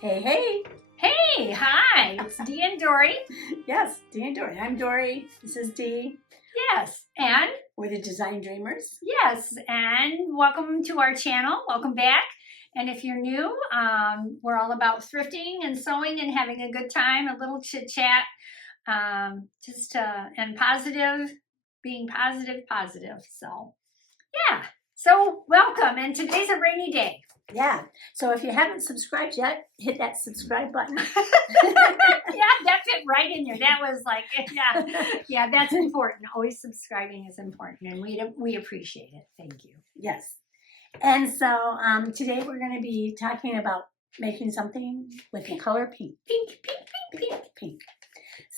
Hey, hey. Hey, hi, it's Dee and Dory. Yes, Dee and Dory. I'm Dory. This is Dee. Yes, and? We're the Design Dreamers. Yes, and welcome to our channel. Welcome back. And if you're new, we're all about thrifting and sewing and having a good time, a little chit chat, and positive, being positive. So, yeah. So welcome. And today's a rainy day. Yeah. So if you haven't subscribed yet, hit that subscribe button. Yeah, that fit right in there. That was like, yeah, that's important. Always subscribing is important, and we appreciate it. Thank you. Yes. And so today we're going to be talking about making something with the color pink. Pink.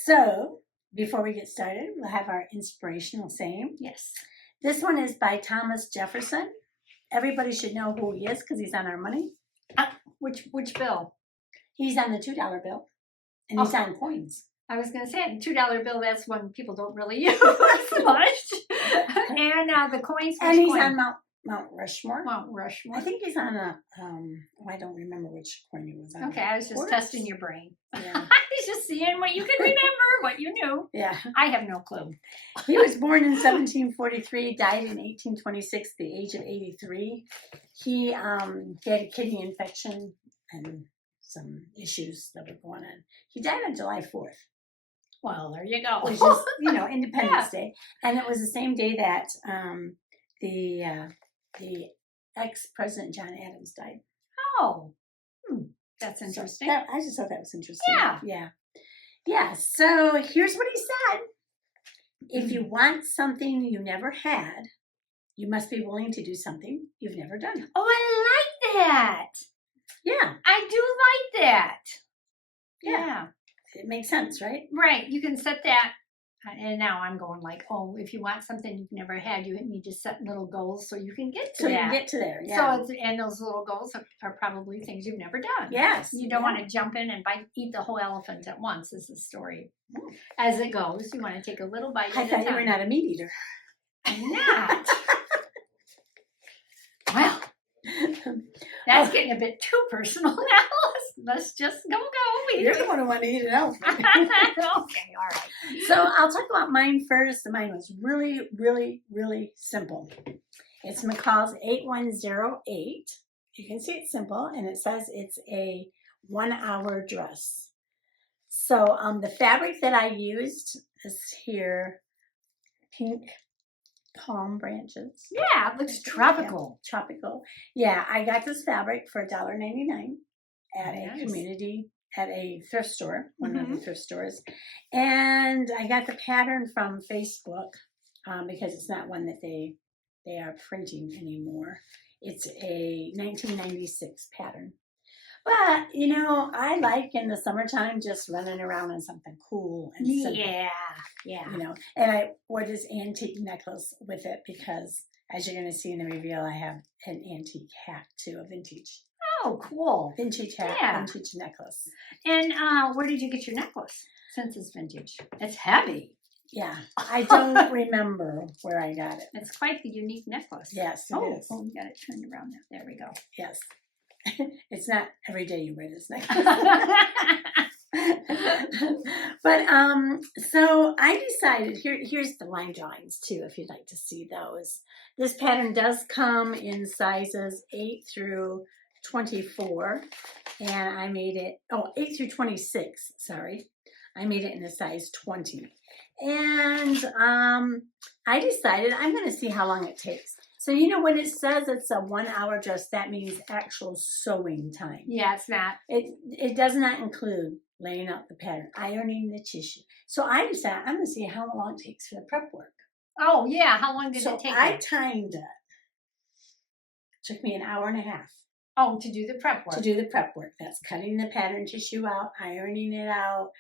So before we get started, we'll have our inspirational saying. Yes. This one is by Thomas Jefferson. Everybody should know who he is because he's on our money. Which bill? He's on the $2 bill, and he's on coins. I was going to say, $2 bill, that's one people don't really use much. And the coins. And he's on Mount Rushmore. Mount Rushmore. I think he's on a, I don't remember which coin he was on. Okay, I was just testing your brain. Yeah. I was just seeing what you can remember, what you knew. Yeah. I have no clue. He was born in 1743, died in 1826 at the age of 83. He had a kidney infection and some issues that were going on. He died on July 4th. Well, there you go. Which is, Independence Day. And it was the same day that the ex-president John Adams died. Oh, that's interesting. So I just thought that was interesting. Yeah. Yeah, so here's what he said. If you want something you never had, you must be willing to do something you've never done. Oh, I like that. Yeah. I do like that. Yeah. It makes sense, right? Right. You can set that. And now I'm going like, if you want something you've never had, you need to set little goals so you can get to that. So you can get to there, yeah. So and those little goals are probably things you've never done. Yes. You don't want to jump in and eat the whole elephant at once is the story. As it goes, you want to take a little bite at a time. I thought you were not a meat eater. I'm not. Well, that's getting a bit too personal now. Let's just go. You're the one who wanted to eat it out. Okay, all right. So I'll talk about mine first. Mine was really, really, really simple. It's McCall's 8108. You can see it's simple, and it says it's a 1-hour dress. So the fabric that I used is here, pink palm branches. Yeah, it looks tropical. Yeah, tropical. Yeah, I got this fabric for $1.99 at a thrift store, one of the thrift stores. And I got the pattern from Facebook because it's not one that they are printing anymore. It's a 1996 pattern. But, I like in the summertime just running around in something cool and simple. Yeah. And I wore this antique necklace with it because, as you're going to see in the reveal, I have an antique hat too, a vintage. Oh, cool. Vintage hat, vintage necklace. And where did you get your necklace since it's vintage? It's heavy. Yeah. I don't remember where I got it. It's quite the unique necklace. Yes, it is. Oh, we got it turned around now. There we go. Yes. It's not every day you wear this necklace. But so I decided, here's the line drawings too, if you'd like to see those. This pattern does come in sizes 8 through 24, and I made it, 8 through 26, sorry. I made it in a size 20. And I decided I'm going to see how long it takes. So when it says it's a 1-hour dress, that means actual sewing time. Yeah, it's not. It does not include laying out the pattern, ironing the tissue. So I decided I'm going to see how long it takes for the prep work. Oh, yeah. How long did it take? So I timed it. It took me an hour and a half. Oh, to do the prep work. To do the prep work. That's cutting the pattern tissue out, ironing it out,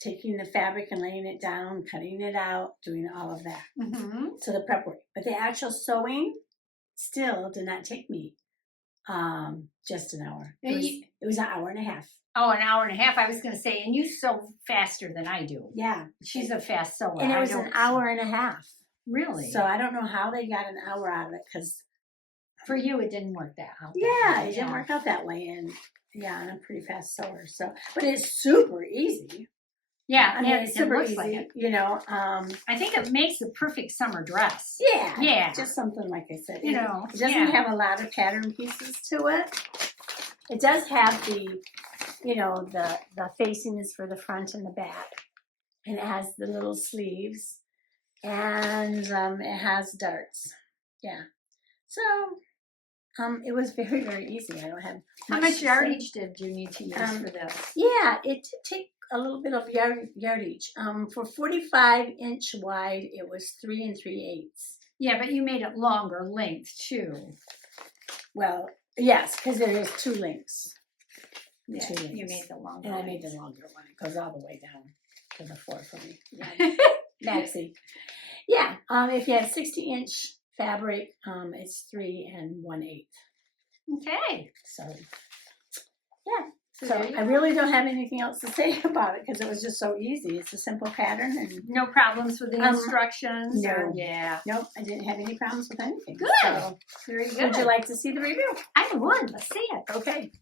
taking the fabric and laying it down, cutting it out, doing all of that. So the prep work. But the actual sewing still did not take me just an hour. It was an hour and a half. Oh, an hour and a half. I was going to say, and you sew faster than I do. Yeah. She's a fast sewer. And it was an hour and a half. Really? So I don't know how they got an hour out of it because for you it didn't work that out. Yeah, it didn't work out that way. And Yeah, and I'm a pretty fast sewer. So, but it's super easy. Yeah, I mean, it it's super looks easy. like it. You know. I think it makes the perfect summer dress. Yeah. Yeah. Just something like I said. You know, it doesn't have a lot of pattern pieces to it. It does have the, you know, the facing is for the front and the back, and it has the little sleeves, and it has darts. Yeah. So, it was very, very easy. I don't have How much much to say. yardage did you need to use for this? Yeah, it did take a little bit of yardage. For 45-inch wide, it was 3 3/8. Yeah, but you made it longer length too. Well, yes, because there is 2 links. Yeah, 2 links. you made the longer And I length. made the longer one. It goes all the way down to the floor for me. Yeah. Maxi. Yeah. If you have 60-inch fabric, it's 3 1/8. Okay. So, yeah. So there you I go. really don't have anything else to say about it because it was just so easy. It's a simple pattern, and No problems with the instructions? no. Or, yeah. nope, I didn't have any problems with anything. Good. So, Very good. would you like to see the review? I would. Let's see it. Okay.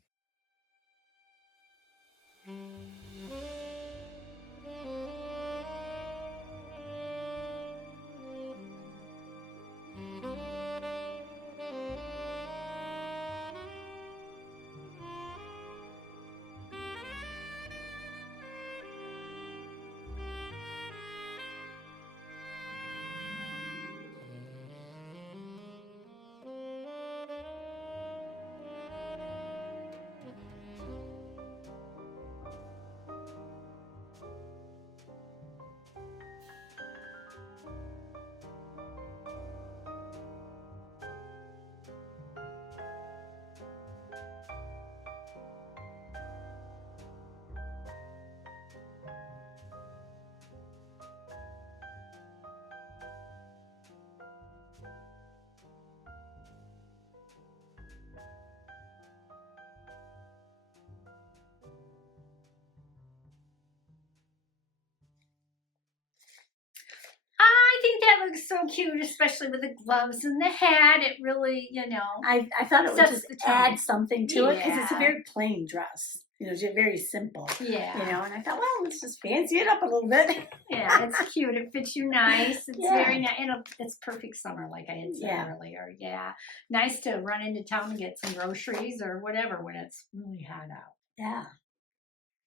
I think that looks so cute, especially with the gloves and the hat. It really, you know. I thought it would Sets just the tone. add something to it because it's a Yeah. very plain dress. You know, just very simple. Yeah. You know, and I thought, well, let's just fancy it up a little bit. Yeah, it's cute. It fits you nice. It's Yeah. very nice. It's perfect summer, like I had said Yeah. earlier. Yeah. Nice to run into town and get some groceries or whatever when it's really hot out. Yeah.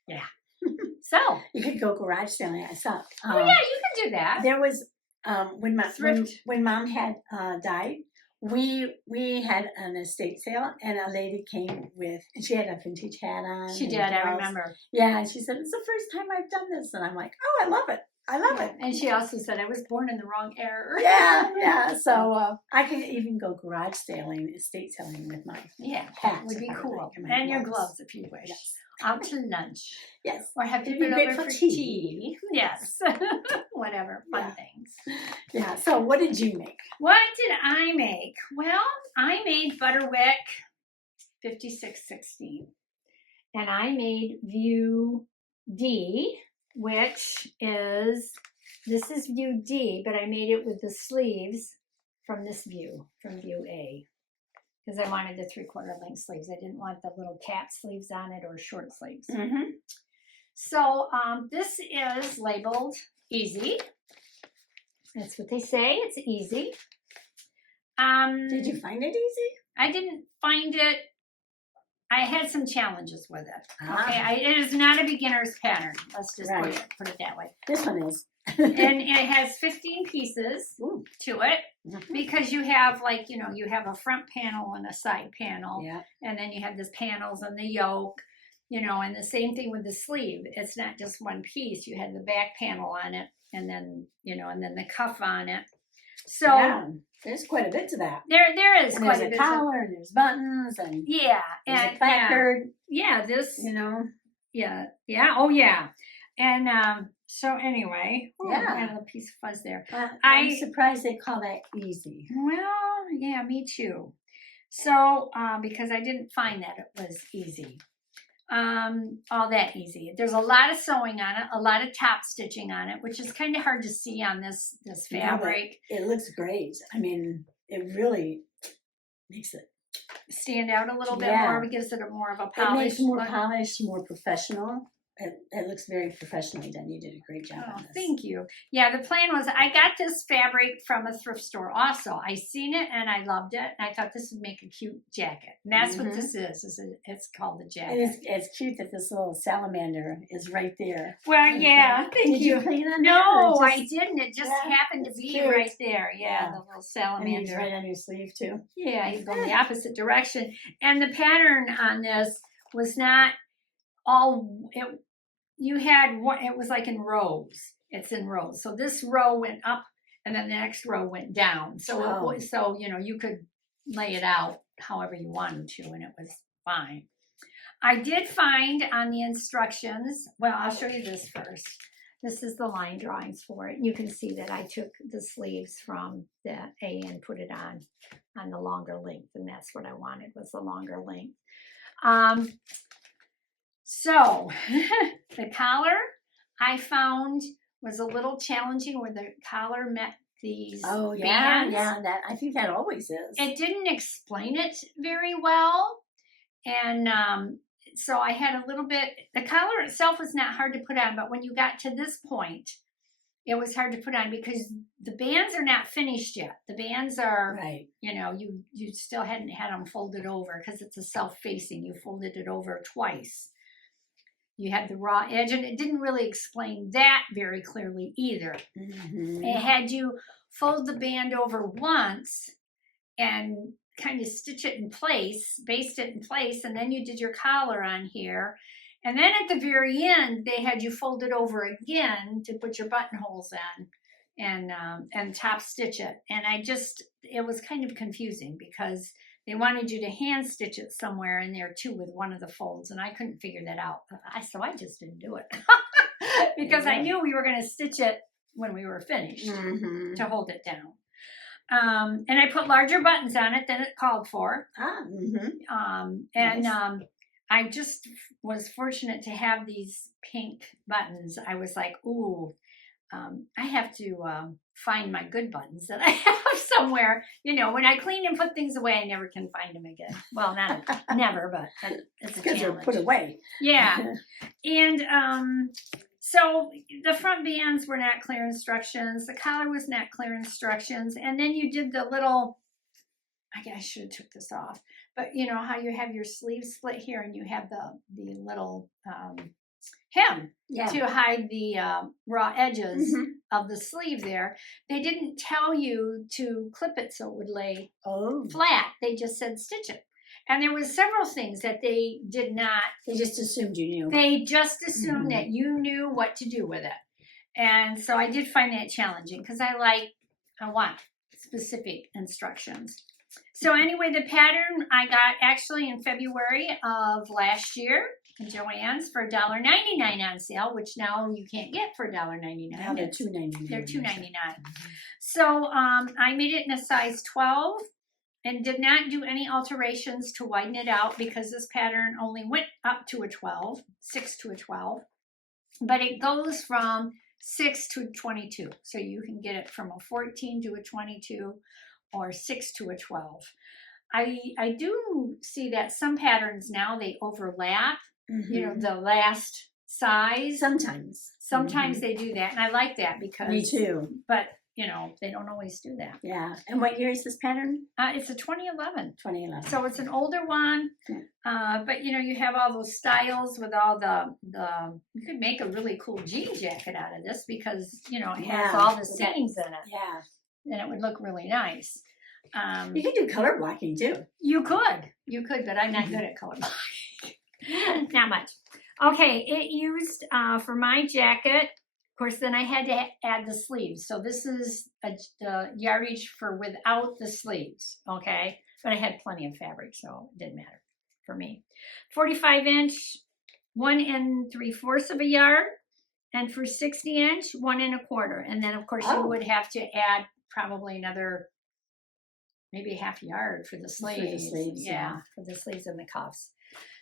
Yeah. So. You could go garage selling. I saw. Oh, yeah, you can do that. There was when Thrift. when Mom had died, we had an estate sale, and a lady came with, and she had a vintage hat on. She and did, I gloves. remember. Yeah, and she said, it's the first time I've done this, and I'm like, oh, I love it. I love it. And she also said, I was born in the wrong era. Yeah. So I can even go garage selling, estate selling with my Yeah, hats. that would be if I cool. like, and my And your gloves, if you wish. Yes. Out to lunch. Yes. Or have It'd people be great over for for tea. tea. Yes. Whatever. Fun Yeah. things. Yeah. So what did you make? What did I make? Well, I made Butterick 5616. And I made view D, which is, this is view D, but I made it with the sleeves from this view, from view A. Because I wanted the 3/4 length sleeves. I didn't want the little cap sleeves on it or short sleeves. Mm-hmm. So this is labeled easy. That's what they say. It's easy. Did you find it easy? I didn't find it. I had some challenges with it. Ah. Okay, it is not a beginner's pattern. Let's just Right. put it that way. This one is. And it has 15 pieces Ooh. to it Mhm. because you have you have a front panel and a side panel. Yeah. And then you have the panels and the yoke, and the same thing with the sleeve. It's not just one piece. You had the back panel on it and then, and then the cuff on it. So Yeah. There's quite a bit to that. there is And quite there's a a bit. collar and there's buttons and Yeah. there's And a placard. yeah, this, Yeah. oh yeah. And so anyway, Yeah. I had a little piece of fuzz there. I'm surprised they call that easy. Well, yeah, me too. So, because I didn't find that it was easy. All that easy. There's a lot of sewing on it, a lot of top stitching on it, which is kind of hard to see on this Yeah, but fabric. it looks great. I mean, it really makes it stand out a little bit Yeah. more. It gives it a more of a It polish makes it more look. polished, more professional. It looks very professionally done. You did a great job Oh, on this. thank you. Yeah, the plan was I got this fabric from a thrift store also. I seen it and I loved it. And I thought this would make a cute jacket. And that's what this is it's called the jacket. It's cute that this little salamander is right there. Well, yeah, thank Did you. you clean on that? No, or I just- didn't. It just Yeah, happened to it's be cute. right there. Yeah, Yeah. the little And he's salamander. right on your sleeve too. Yeah, you go in the opposite direction. And the pattern on this was not all it. You had one. It was like in rows. It's in rows. So this row went up, and then the next row went down. So it Oh. was, so you could lay it out however you wanted to, and it was fine. I did find on the instructions. Well, I'll show you this first. This is the line drawings for it. You can see that I took the sleeves from the A and put it on the longer length, and that's what I wanted was the longer length. So the collar I found was a little challenging where the collar met these bands. That I think that always is. It didn't explain it very well, and so I had a little bit. The collar itself was not hard to put on, but when you got to this point, it was hard to put on because the bands are not finished yet. The bands are, right. You still hadn't had them folded over because it's a self-facing. You folded it over twice. You had the raw edge, and it didn't really explain that very clearly either. Mm-hmm. It had you fold the band over once and kind of stitch it in place, baste it in place, and then you did your collar on here. And then at the very end, they had you fold it over again to put your buttonholes in and top stitch it. And it was kind of confusing because they wanted you to hand stitch it somewhere in there too with one of the folds, and I couldn't figure that out. So I just didn't do it because I knew we were going to stitch it when we were finished to hold it down. And I put larger buttons on it than it called for. Nice. I just was fortunate to have these pink buttons. I was like, ooh, I have to find my good buttons that I have somewhere. When I clean and put things away, I never can find them again. Well, not never, but it's a Because they're challenge. put away. Yeah. And so the front bands were not clear instructions. The collar was not clear instructions. And then you did the little, I guess I should have took this off, but how you have your sleeve split here and you have the little hem to hide the raw edges of the sleeve there. They didn't tell you to clip it so it would lay flat. They just said stitch it. And there was several things that they did not. They just assumed you knew. They just assumed that you knew what to do with it. And so I did find that challenging because I want specific instructions. So anyway, the pattern I got actually in February of last year in JoAnn's for $1.99 on sale, which now you can't get for $1.99. Now they're $2.99. They're $2.99. So I made it in a size 12 and did not do any alterations to widen it out because this pattern only went up to a 12, 6 to a 12. But it goes from 6 to 22. So you can get it from a 14 to a 22 or 6 to a 12. I do see that some patterns now, they overlap, the last size. Sometimes they do that, and I like that because... Me too. But, they don't always do that. Yeah. And what year is this pattern? It's a 2011. 2011. So it's an older one, but, you have all those styles with all you could make a really cool jean jacket out of this because, it has all the seams in it. Yeah. And it would look really nice. You could do color blocking too. You could, but I'm not good at color blocking. Not much. Okay, it used for my jacket. Of course, then I had to add the sleeves. So this is the yardage for without the sleeves. Okay, but I had plenty of fabric, so it didn't matter for me. 45-inch, 1 3/4 of a yard, and for 60-inch, 1 1/4. And then of course you would have to add probably another. Maybe a half yard for the sleeves. For the sleeves, for the sleeves and the cuffs.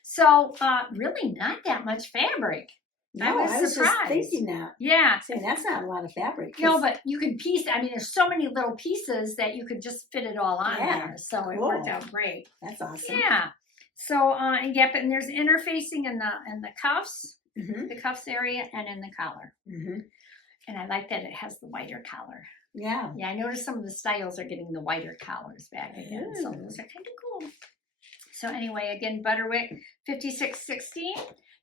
So really not that much fabric. No, I was surprised. just thinking that. Yeah. Saying that's not a lot of fabric. No, but you could piece. I mean, there's so many little pieces that you could just fit it all on there. So it worked out great. That's awesome. Yeah. So and yep, and there's interfacing in the cuffs, the cuffs area, and in the collar. And I like that it has the whiter collar. Yeah. Yeah, I noticed some of the styles are getting the whiter collars back again. So those are kind of cool. So anyway, again, Butterick 5660,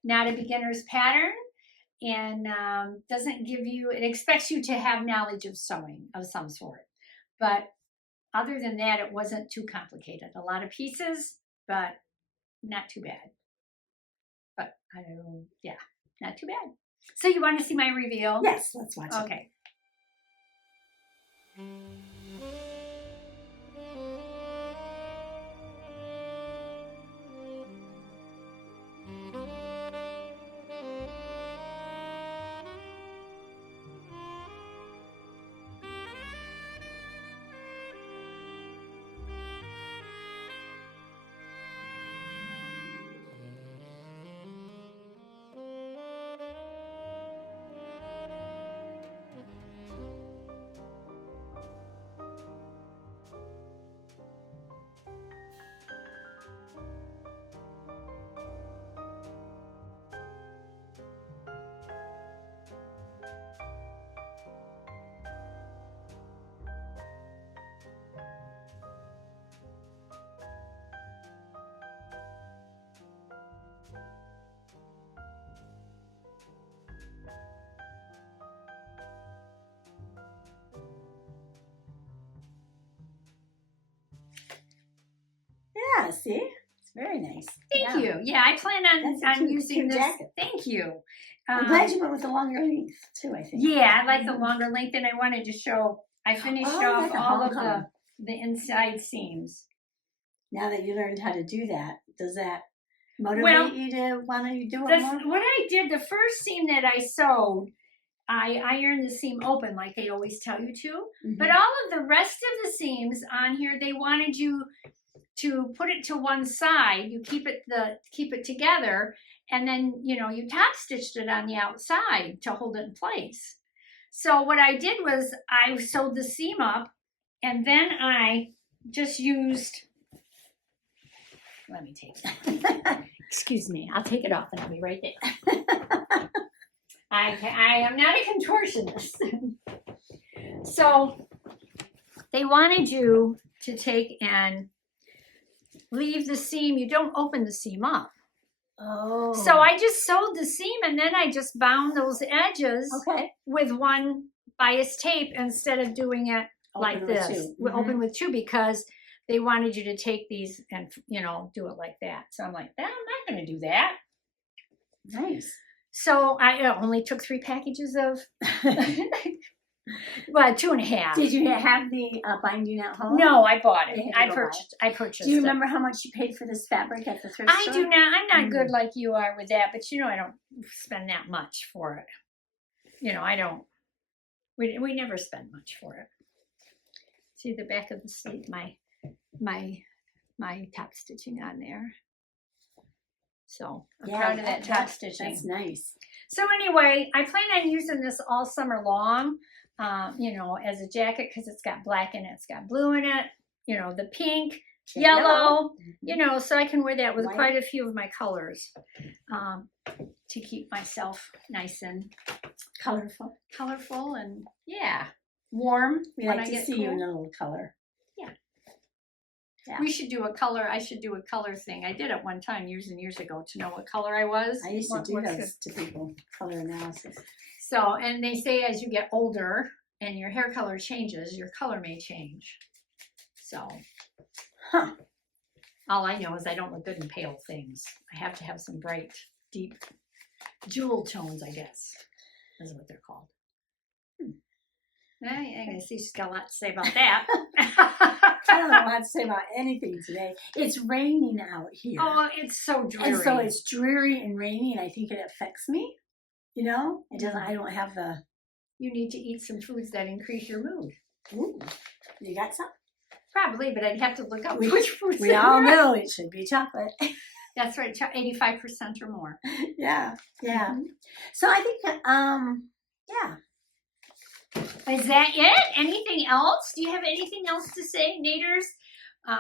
not a beginner's pattern, and doesn't give you, it expects you to have knowledge of sewing of some sort. But other than that, it wasn't too complicated. A lot of pieces, but not too bad. But I don't know, yeah, not too bad. So you want to see my reveal? Yes, let's watch it. Okay. Yeah, see? It's very nice. Thank you. Yeah, I plan on using this. Jacket. Thank you. I'm glad you went with the longer length too, I think. Yeah, I like the longer length, and I wanted to show, I finished off all of the inside seams. Now that you learned how to do that, does that motivate you to want to do it more? What I did, the first seam that I sewed, I ironed the seam open like they always tell you to. But all of the rest of the seams on here, they wanted you to put it to one side. You keep it together, and then you top stitched it on the outside to hold it in place. So what I did was I sewed the seam up, and then I just used. Let me take it. Excuse me. I'll take it off, and I'll be right there. I am not a contortionist. So they wanted you to take and leave the seam. You don't open the seam up. Oh. So I just sewed the seam, and then I just bound those edges with one bias tape instead of doing it like this. Open with two, because they wanted you to take these and do it like that. So I'm like, I'm not going to do that. Nice. So I only took 3 packages of, well, 2.5. Did you have the binding at home? No, I bought it. I purchased Do you remember how much you paid for this fabric at the thrift store? I do not. I'm not good like you are with that, but I don't spend that much for it. I don't. We never spend much for it. See the back of the sleeve, my top stitching on there. So I'm proud of that top stitching. That's nice. So anyway, I plan on using this all summer long, as a jacket, because it's got black in it, it's got blue in it, the pink, yellow, so I can wear that with quite a few of my colors, to keep myself nice and colorful and warm. We like to see you in a little color. We should do a color. I should do a color thing. I did it one time years and years ago to know what color I was. I used to do those to people, color analysis. So, and they say as you get older and your hair color changes, your color may change. So, all I know is I don't look good in pale things. I have to have some bright, deep jewel tones, I guess, is what they're called. I guess she's got a lot to say about that. I don't know what to say about anything today. It's raining out here. Oh, it's so dreary. And so it's dreary and rainy, and I think it affects me. It doesn't. I don't have the. You need to eat some foods that increase your mood. Ooh, you got some? Probably, but I'd have to look up which foods. We all know it should be chocolate. That's right, 85% or more. Yeah, yeah. Mhm. So I think, yeah. Is that it? Anything else? Do you have anything else to say? Nader's,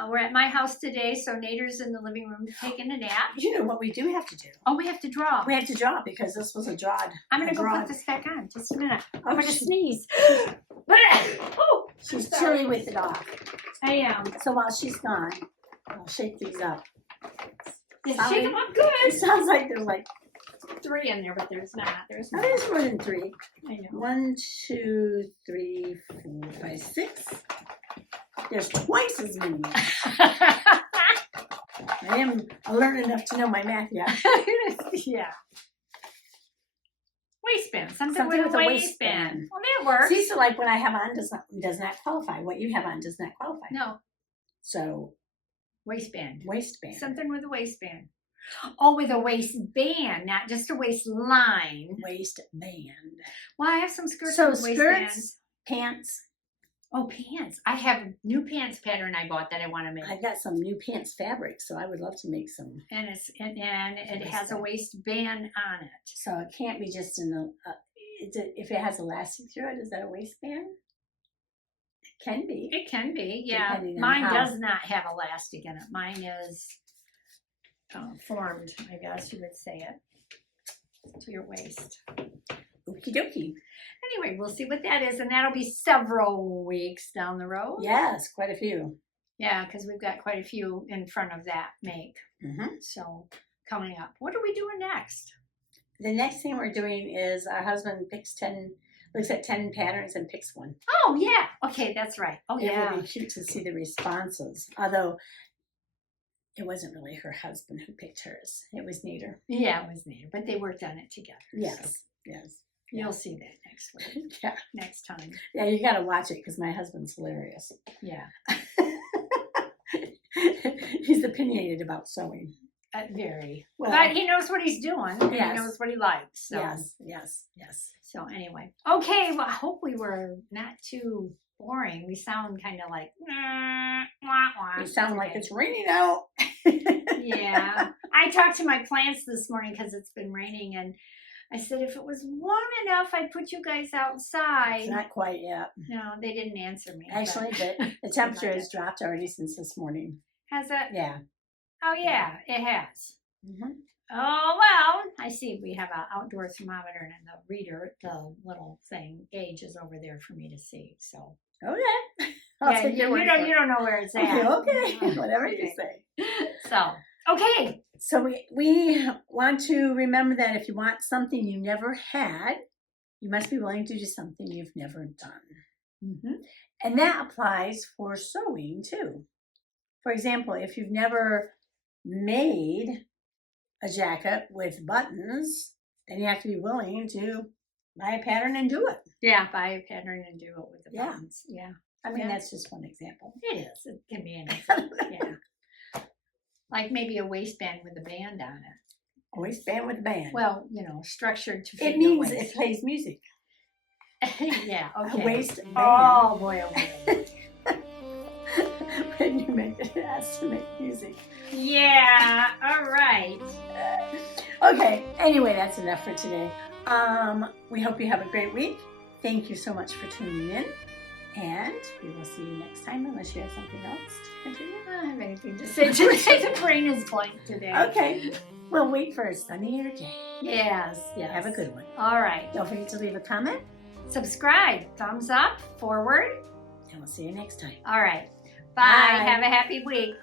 we're at my house today, so Nader's in the living room taking a nap. You know what we do have to do? Oh, we have to draw. We have to draw because this was a drawed. I'm going to go drawed. put this back on. Just a minute. Oh, I'm going to she- sneeze. Oh, She's sorry. chilly with it off. I am. So while she's gone, I'll shake these up. Yeah, shake them up good. It sounds like there's like, 3 in there, but there's not. There's no, not. there's more than 3. I know. 1, 2, 3, 4, 5, 6. There's twice as many. I am alert enough to know my math yet. Yeah. Waistband. Something Something with a waistband. Well, that works. See, so like what I have on does not qualify. What you have on does not qualify. No, So waistband. waistband. Something with a waistband. Oh, with a waistband, not just a waistline. Waistband. Well, I have some skirts So with waistbands. skirts, pants. Oh, pants. I have a new pants pattern I bought that I want to make. I got some new pants fabric, so I would love to make some. And it has a waistband on it. So it can't be just in a. If it has elastic through it, is that a waistband? It can be. It can be, yeah. Depending on Mine how. does not have elastic in it. Mine is formed, I guess you would say it, to your waist. Okie dokie. Anyway, we'll see what that is, and that'll be several weeks down the road. Yes, quite a few. Yeah, because we've got quite a few in front of that make. Mm-hmm. So coming up. What are we doing next? The next thing we're doing is our husband looks at 10 patterns and picks one. Oh, yeah. Okay, that's right. Oh, It yeah. would be cute to see the responses. Although it wasn't really her husband who picked hers. It was Nader. Yeah, it was neat, but they worked on it together. So Yes, yes. you'll see that next week, Yeah, next time. yeah. You got to watch it because my husband's hilarious. Yeah, He's opinionated about sewing. very. Well, But he knows what he's doing. And Yes. He knows what he likes. So. yes, yes, yes. So anyway, okay. Well, I hope we were not too boring. We sound kind of like wah, wah. You sound like today. it's raining out. Yeah. I talked to my plants this morning because it's been raining, and I said if it was warm enough, I'd put you guys outside. It's not quite yet. No, they didn't answer me. but- Actually, the temperature has dropped already since this morning. Has it? Yeah. Oh yeah, it has. Mm-hmm. Oh well, I see. We have an outdoor thermometer, and the reader, the little thing gauge is over there for me to see. So Okay. I'll yeah, take your word you for it. don't know where it's at. Okay. Whatever you say. So okay. So we want to remember that if you want something you never had, you must be willing to do something you've never done. Mm-hmm. And that applies for sewing too. For example, if you've never made a jacket with buttons, then you have to be willing to buy a pattern and do it. Yeah, buy a pattern and do it with the Yeah. buttons. Yeah, I mean, Yeah. that's just one example. it is. It can be anything. Yeah, like maybe a waistband with a band on it. A waistband with a band. Well, structured to fit it your means waist. it plays music. Yeah. A Okay. waistband. Oh boy. Oh boy. When you make it has to make music. Yeah. All right. Okay, anyway, that's enough for today. We hope you have a great week. Thank you so much for tuning in. And we will see you next time unless you have something else to continue. I don't have anything to say today. The brain is blank today. Okay, we'll wait for a sunnier day. Yes. Yes. Have a good one. All right. Don't forget to leave a comment, Subscribe. Thumbs up. Forward. and we'll see you next time. All right. Bye. Bye. Have a happy week.